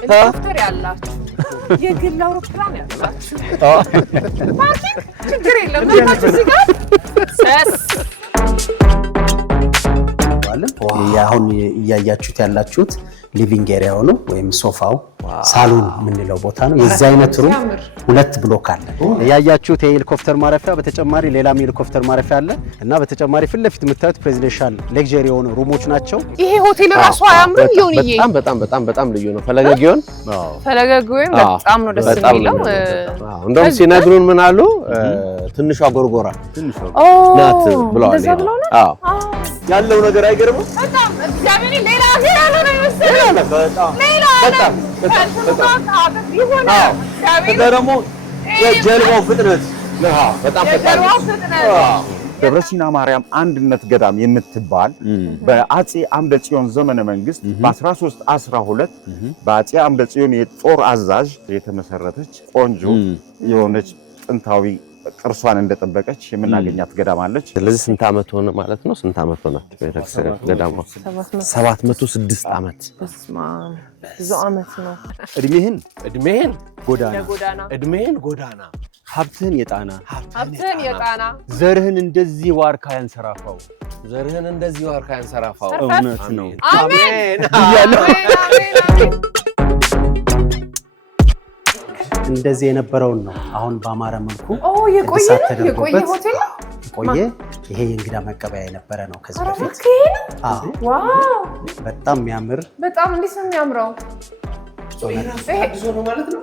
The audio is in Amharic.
ሄሊኮፕተር ያላችሁ የግል አውሮፕላን ያላችሁ ማርቲን ችግር የለም ለማችሁ ሲጋር ሰስ አሁን እያያችሁት ያላችሁት ሊቪንግ ኤሪያው ነው ወይም ሶፋው ሳሎን የምንለው ቦታ ነው። የዚህ አይነት ሩም ሁለት ብሎክ አለ። ያያችሁት የሄሊኮፕተር ማረፊያ በተጨማሪ ሌላም ሄሊኮፕተር ማረፊያ አለ እና በተጨማሪ ፊት ለፊት የምታዩት ፕሬዚደንሻል ሌክዠሪ የሆኑ ሩሞች ናቸው። ይሄ ሆቴል ራሱ አያምርም? ይሁንዬ በጣም ልዩ ነው። ፈለገጊዮን በጣም ነው ደስ የሚለው። እንደውም ሲነግሩን ምን አሉ ትንሿ ጎርጎራ ናት ብለዋል። ያለው ነገር አይገርምም? በጣም እግዚአብሔር ሌላ ሀገር ነው የሚመስለው። በጣም ደግሞ የጀልባው ፍጥነት በጣም ደብረ ሲና ማርያም አንድነት ገዳም የምትባል በአጼ አምደ ጽዮን ዘመነ መንግስት በ1312 በአጼ አምደ ጽዮን የጦር አዛዥ የተመሰረተች ቆንጆ የሆነች ጥንታዊ ቅርሷን እንደጠበቀች የምናገኛት ገዳም አለች። ስለዚህ ስንት ዓመት ሆነ ማለት ነው? ስንት ዓመት ሆናት ቤተክርስቲያን ገዳሙ? 706 ዓመት። ብዙ ዓመት ነው። እድሜህን ጎዳና ሀብትህን የጣና ዘርህን እንደዚህ ዋርካ ያንሰራፋው እውነት ነው። አሜን። እንደዚህ የነበረውን ነው አሁን በአማረ መልኩ የቆየ ሆቴል ነው። የቆየ ይሄ የእንግዳ መቀበያ የነበረ ነው ከዚህ በፊት። ዋው በጣም የሚያምር በጣም እንዴት ነው የሚያምረው! ይሄ ራሱ ነው ማለት ነው።